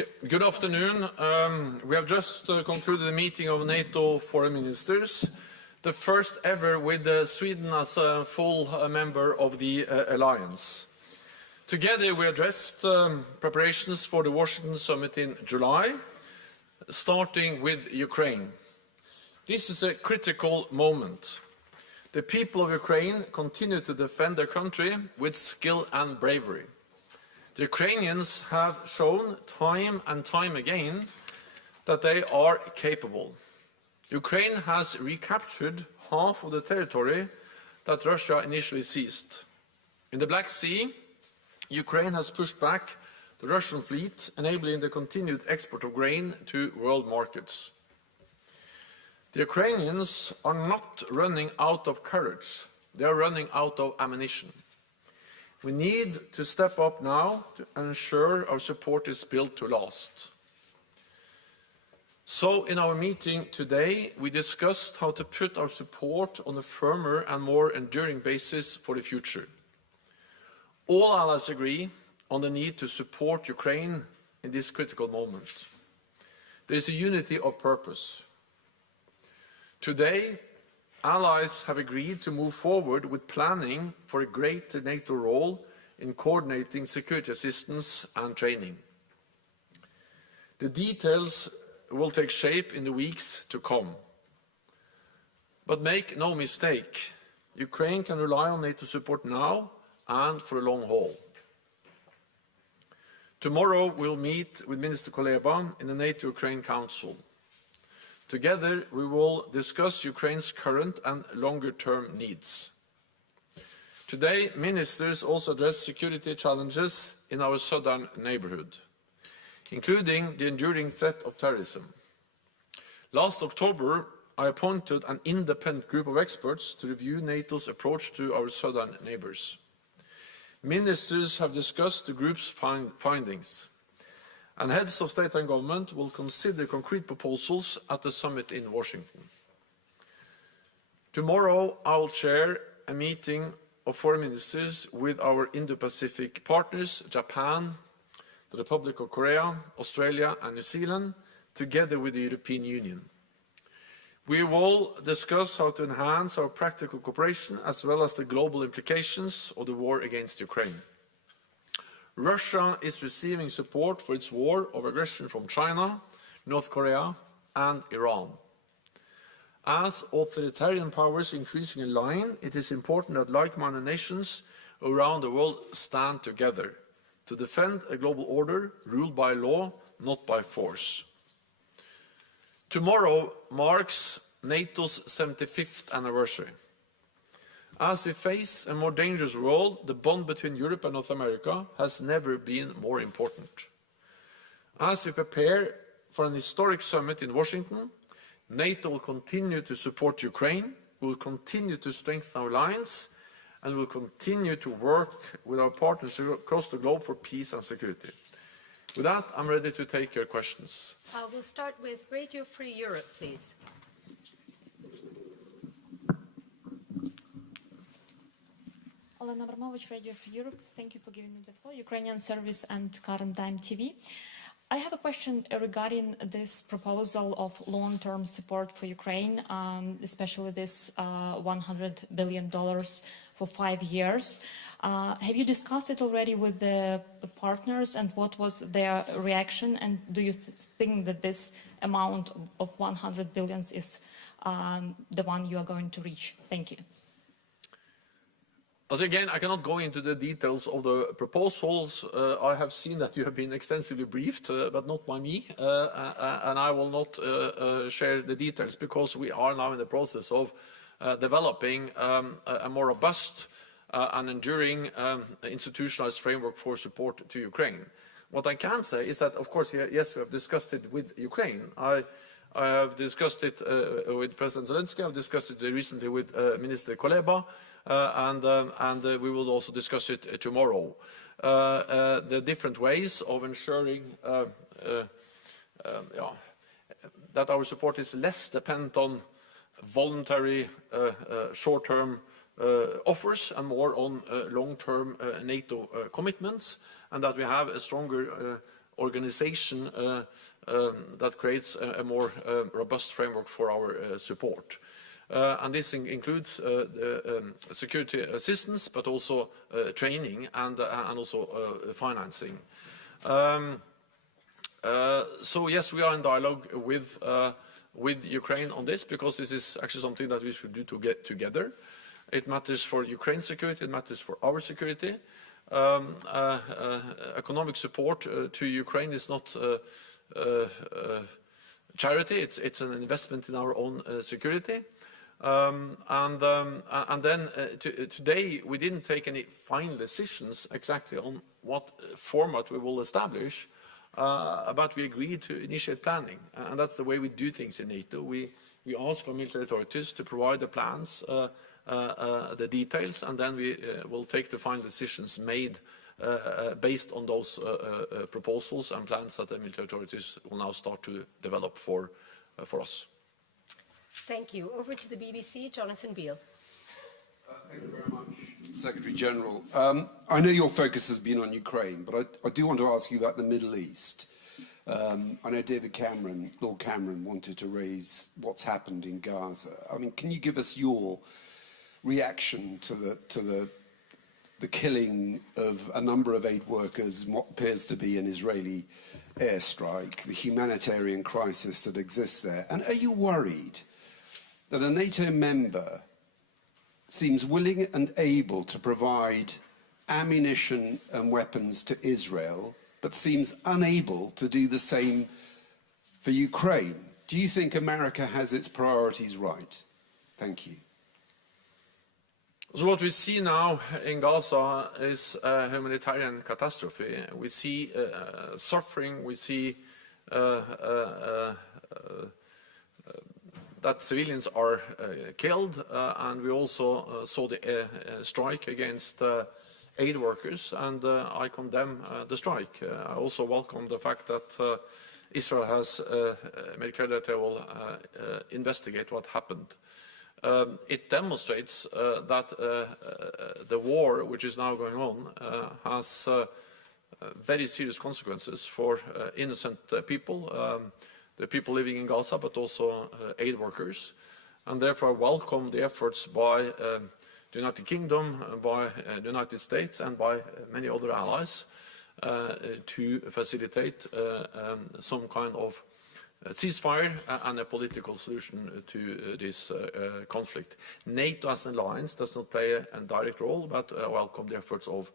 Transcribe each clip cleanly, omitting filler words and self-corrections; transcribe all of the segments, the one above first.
Okay. Good afternoon. We have just concluded the meeting of NATO foreign ministers, the first ever with Sweden as a full member of the alliance. Together we addressed preparations for the Washington summit in July, starting with Ukraine. This is a critical moment. The people of Ukraine continue to defend their country with skill and bravery. The Ukrainians have shown time and time again that they are capable. Ukraine has recaptured half of the territory that Russia initially seized. In the Black Sea, Ukraine has pushed back the Russian fleet, enabling the continued export of grain to world markets. The Ukrainians are not running out of courage, they are running out of ammunition. We need to step up now to ensure our support is built to last. So in our meeting today, we discussed how to put our support on a firmer and more enduring basis for the future. All allies agree on the need to support Ukraine in this critical moment. There is a unity of purpose. Today, allies have agreed to move forward with planning for a greater NATO role in coordinating security assistance and training. The details will take shape in the weeks to come. But make no mistake, Ukraine can rely on NATO support now and for a long haul. Tomorrow we'll meet with Minister Kuleba in the NATO-Ukraine Council. Together, we will discuss Ukraine's current and longer-term needs. Today, ministers also addressed security challenges in our southern neighborhood, including the enduring threat of terrorism. Last October, I appointed an independent group of experts to review NATO's approach to our southern neighbors. Ministers have discussed the group's findings, and heads of state and government will consider concrete proposals at the summit in Washington. Tomorrow, I will chair a meeting of foreign ministers with our Indo-Pacific partners, Japan, the Republic of Korea, Australia and New Zealand, together with the European Union. We will discuss how to enhance our practical cooperation as well as the global implications of the war against Ukraine. Russia is receiving support for its war of aggression from China, North Korea and Iran. As authoritarian powers increasingly align, it is important that like-minded nations around the world stand together to defend a global order ruled by law, not by force. Tomorrow marks NATO's 75th anniversary. As we face a more dangerous world, the bond between Europe and North America has never been more important. As we prepare for an historic summit in Washington, NATO will continue to support Ukraine, will continue to strengthen our alliance, and will continue to work with our partners across the globe for peace and security. With that, I'm ready to take your questions. We'll start with Radio Free Europe, please. Olena Abramovich, Radio Free Europe. Thank you for giving me the floor. Ukrainian Service and Current Time TV. I have a question regarding this proposal of long-term support for Ukraine, especially this $100 billion for 5 years. Have you discussed it already with the partners, and what was their reaction? And do you think that this amount of 100 billion is the one you are going to reach? Thank you. But again, I cannot go into the details of the proposals. I have seen that you have been extensively briefed, but not by me, and I will not share the details because we are now in the process of developing a more robust and enduring institutionalized framework for support to Ukraine. What I can say is that, of course, yes, we have discussed it with Ukraine. I have discussed it with President Zelensky. I've discussed it recently with Minister Kuleba. And we will also discuss it tomorrow. The different ways of ensuring that our support is less dependent on voluntary short-term offers and more on long-term NATO commitments, and that we have a stronger organization that creates a more robust framework for our support. And this includes security assistance, but also training and also financing. So yes, we are in dialogue with Ukraine on this, because this is actually something that we should do together. It matters for Ukraine's security, it matters for our security. Economic support to Ukraine is not charity, it's an investment in our own security. Today we didn't take any final decisions exactly on what format we will establish, but we agreed to initiate planning, and that's the way we do things in NATO. We ask our military authorities to provide the plans, the details, and then we will take the final decisions made based on those proposals and plans that the military authorities will now start to develop for us. Thank you. Over to the BBC, Jonathan Beale. Thank you very much, Secretary General. I know your focus has been on Ukraine, but I do want to ask you about the Middle East. I know David Cameron, Lord Cameron, wanted to raise what's happened in Gaza. I mean, can you give us your reaction to the killing of a number of aid workers in what appears to be an Israeli airstrike, the humanitarian crisis that exists there? And are you worried that a NATO member seems willing and able to provide ammunition and weapons to Israel, but seems unable to do the same for Ukraine? Do you think America has its priorities right? Thank you. So what we see now in Gaza is a humanitarian catastrophe. We see suffering, we see that civilians are killed, and we also saw the strike against aid workers, and I condemn the strike. I also welcome the fact that Israel has made clear that they will investigate what happened. It demonstrates that the war which is now going on has very serious consequences for innocent people, the people living in Gaza, but also aid workers. And therefore I welcome the efforts by the United Kingdom, by the United States and by many other allies to facilitate some kind of ceasefire and a political solution to this conflict. NATO as an alliance does not play a direct role, but I welcome the efforts of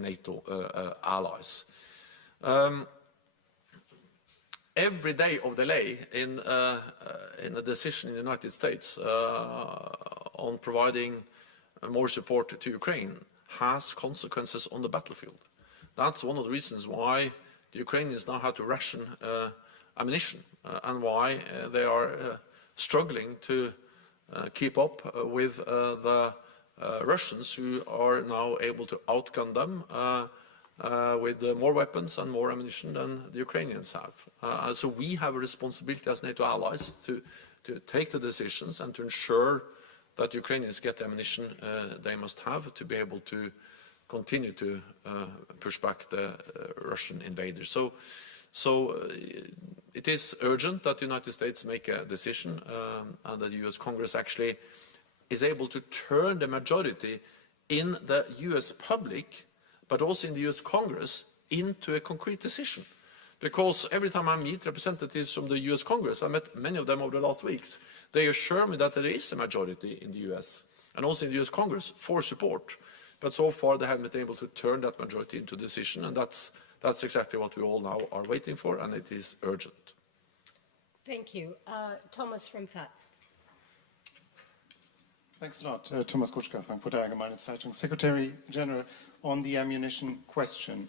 NATO allies. Every day of delay in a decision in the United States on providing more support to Ukraine has consequences on the battlefield. That's one of the reasons why the Ukrainians now have to ration ammunition and why they are struggling to keep up with the Russians, who are now able to outgun them with more weapons and more ammunition than the Ukrainians have. So we have a responsibility as NATO allies to take the decisions and to ensure that Ukrainians get the ammunition they must have to be able to continue to push back the Russian invaders. So it is urgent that the United States make a decision and that the US Congress actually is able to turn the majority in the US public, but also in the US Congress, into a concrete decision. Because every time I meet representatives from the US Congress, I met many of them over the last weeks, they assure me that there is a majority in the US and also in the US Congress for support. But so far they haven't been able to turn that majority into a decision, and that's exactly what we all now are waiting for, and it is urgent. Thank you. Thomas from FATS. Thanks a lot. Thomas Kutschka, Frankfurter Allgemeine Zeitung. Secretary General, on the ammunition question,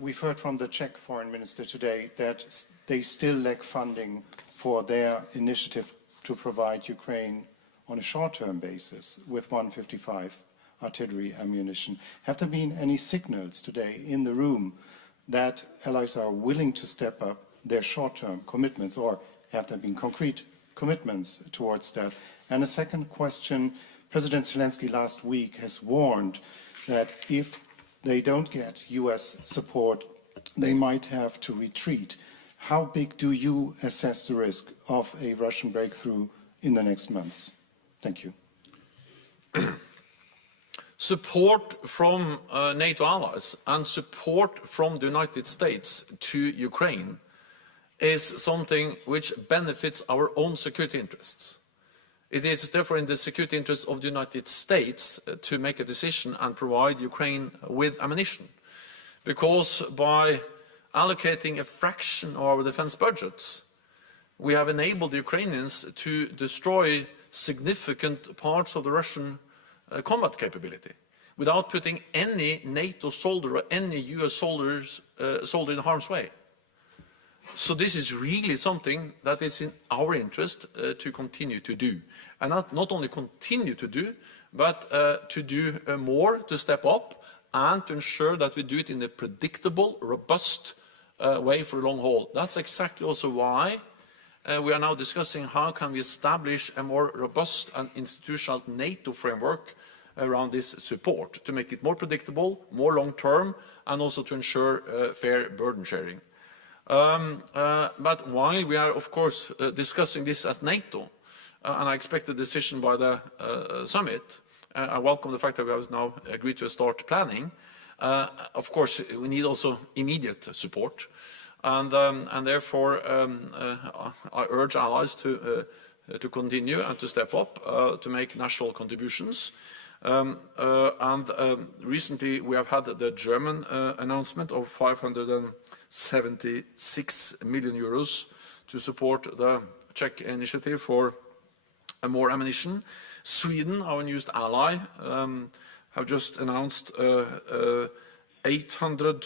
we've heard from the Czech foreign minister today that they still lack funding for their initiative to provide Ukraine on a short-term basis with 155 artillery ammunition. Have there been any signals today in the room that allies are willing to step up their short-term commitments, or have there been concrete commitments towards that? And a second question, President Zelensky last week has warned that if they don't get US support they might have to retreat. How big do you assess the risk of a Russian breakthrough in the next months? Thank you. Support from NATO allies and support from the United States to Ukraine is something which benefits our own security interests. It is therefore in the security interests of the United States to make a decision and provide Ukraine with ammunition. Because by allocating a fraction of our defense budgets, we have enabled the Ukrainians to destroy significant parts of the Russian combat capability without putting any NATO soldier or any US soldier in harm's way. So this is really something that is in our interest to continue to do. And not only continue to do, but to do more, to step up, and to ensure that we do it in a predictable, robust way for the long haul. That's exactly also why we are now discussing how can we establish a more robust and institutional NATO framework around this support, to make it more predictable, more long-term, and also to ensure fair burden sharing. But while we are, of course, discussing this as NATO, and I expect a decision by the summit, I welcome the fact that we have now agreed to start planning. Of course, we need also immediate support, and therefore I urge allies to continue and to step up to make national contributions. Recently we have had the German announcement of 576 million euros to support the Czech initiative for more ammunition. Sweden, our newest ally, have just announced 800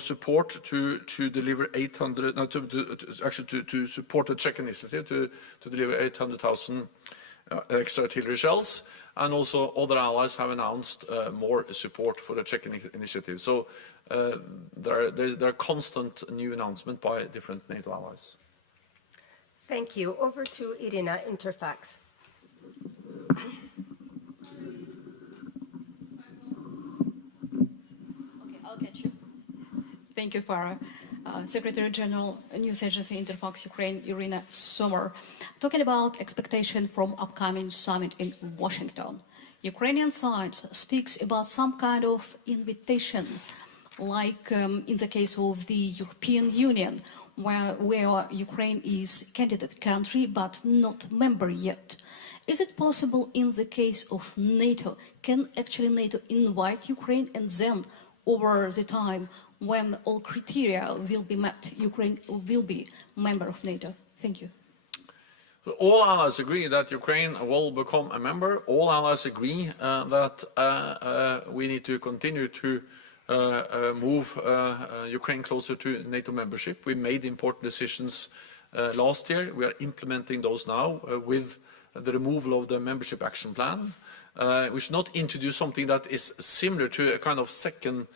support to deliver 800 to support the Czech initiative to deliver 800,000 extra artillery shells, and also other allies have announced more support for the Czech initiative. So there are constant new announcements by different NATO allies. Thank you. Over to Irina, Interfax. Okay, I'll catch you. Thank you, Farah. Secretary General, News Agency Interfax Ukraine, Irina Sommer. Talking about expectation from upcoming summit in Washington. Ukrainian side speaks about some kind of invitation, like in the case of the European Union, where Ukraine is candidate country but not member yet. Is it possible in the case of NATO? Can actually NATO invite Ukraine, and then over the time when all criteria will be met, Ukraine will be member of NATO? Thank you. All allies agree that Ukraine will become a member. All allies agree that we need to continue to move Ukraine closer to NATO membership. We made important decisions last year. We are implementing those now with the removal of the membership action plan. We should not introduce something that is similar to a kind of second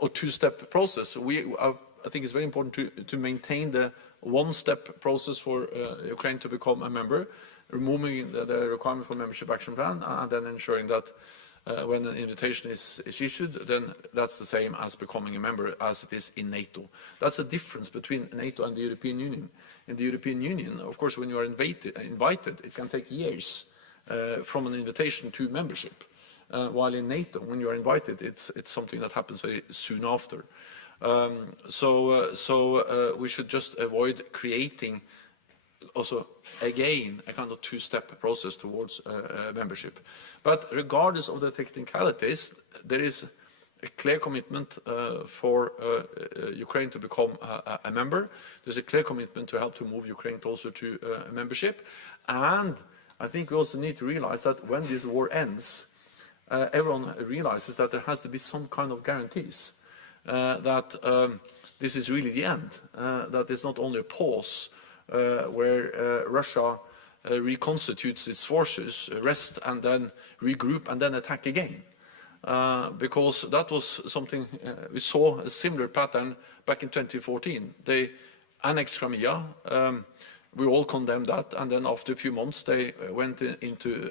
or two-step process. I think it's very important to maintain the one-step process for Ukraine to become a member, removing the requirement for membership action plan, and then ensuring that when an invitation is issued, then that's the same as becoming a member as it is in NATO. That's the difference between NATO and the European Union. In the European Union, of course, when you are invited, it can take years from an invitation to membership. While in NATO, when you are invited, it's something that happens very soon after. So we should just avoid creating also, again, a kind of two-step process towards membership. But regardless of the technicalities, there is a clear commitment for Ukraine to become a member. There's a clear commitment to help to move Ukraine closer to membership. And I think we also need to realize that when this war ends, everyone realizes that there has to be some kind of guarantees that this is really the end, that it's not only a pause where Russia reconstitutes its forces, rest and then regroup and then attack again. Because that was something, we saw a similar pattern back in 2014. They annexed Crimea, We all condemned that, and then after a few months they went into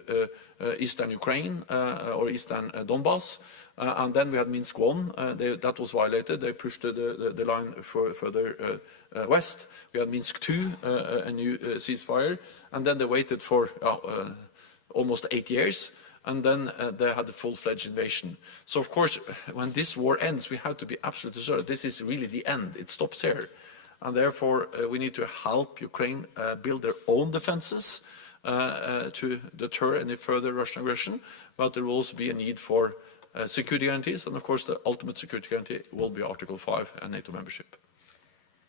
eastern Ukraine or eastern Donbass, and then we had Minsk I, that was violated. They pushed the line further west. We had Minsk II, a new ceasefire, and then they waited for almost 8 years, and then they had a full-fledged invasion. So of course, when this war ends, we have to be absolutely sure this is really the end. It stops here. And therefore, we need to help Ukraine build their own defenses to deter any further Russian aggression. But there will also be a need for security guarantees. And of course, the ultimate security guarantee will be Article 5 and NATO membership.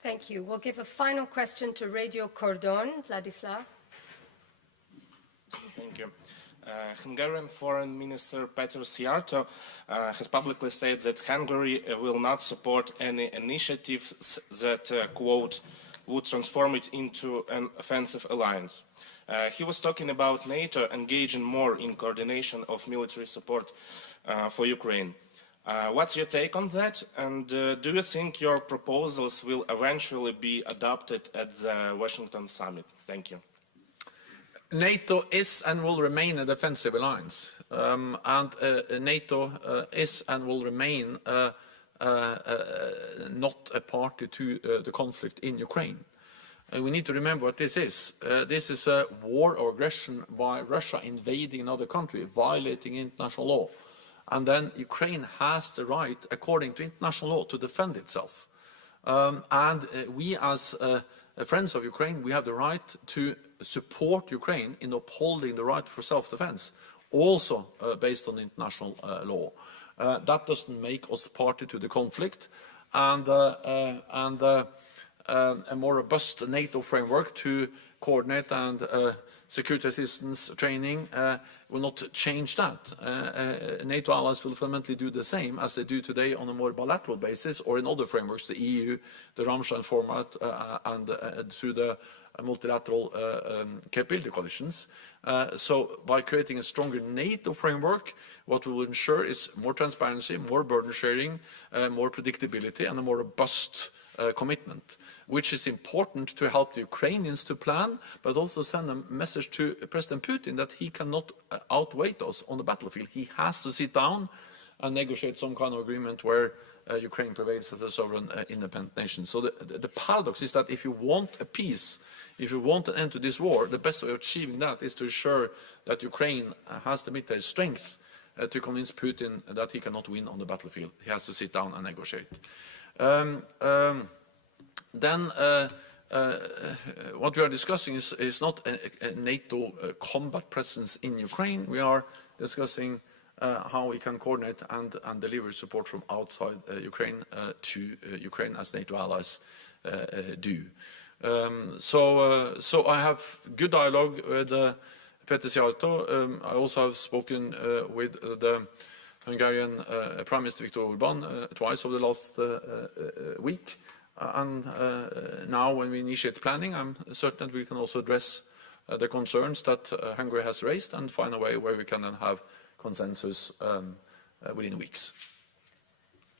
Thank you. We'll give a final question to Radio Cordon. Vladislav. Thank you. Hungarian Foreign Minister Peter Szijjártó has publicly said that Hungary will not support any initiatives that, quote, would transform it into an offensive alliance. He was talking about NATO engaging more in coordination of military support for Ukraine. What's your take on that? And do you think your proposals will eventually be adopted at the Washington summit? Thank you. NATO is and will remain a defensive alliance, and NATO is and will remain not a party to the conflict in Ukraine. We need to remember what this is. This is a war or aggression by Russia invading another country, violating international law. And then Ukraine has the right, according to international law, to defend itself. We as friends of Ukraine, we have the right to support Ukraine in upholding the right for self-defense, also based on international law. That doesn't make us party to the conflict, and a more robust NATO framework to coordinate and security assistance training will not change that. NATO allies will fundamentally do the same as they do today on a more bilateral basis or in other frameworks, the EU, the Ramstein format, and through the multilateral capability coalitions. So by creating a stronger NATO framework, what we will ensure is more transparency, more burden sharing, more predictability, and a more robust commitment, which is important to help the Ukrainians to plan, but also send a message to President Putin that he cannot outweigh us on the battlefield. He has to sit down and negotiate some kind of agreement where Ukraine prevails as a sovereign independent nation. So the paradox is that if you want a peace, if you want an end to this war, the best way of achieving that is to ensure that Ukraine has the military strength to convince Putin that he cannot win on the battlefield. He has to sit down and negotiate. What we are discussing is not a NATO combat presence in Ukraine. We are discussing how we can coordinate and deliver support from outside Ukraine to Ukraine as NATO allies do. So I have good dialogue with Peter Szijjártó. I also have spoken with the Hungarian Prime Minister Viktor Orbán twice over the last week. And now when we initiate planning, I'm certain that we can also address the concerns that Hungary has raised and find a way where we can then have consensus within weeks.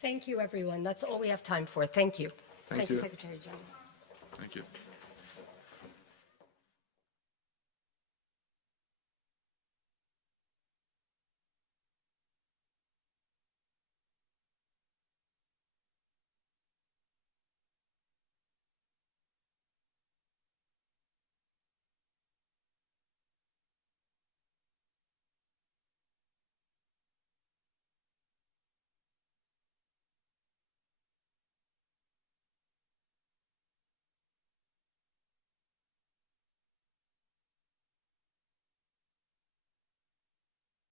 Thank you, everyone. That's all we have time for. Thank you. Thank you. Secretary General. Thank you.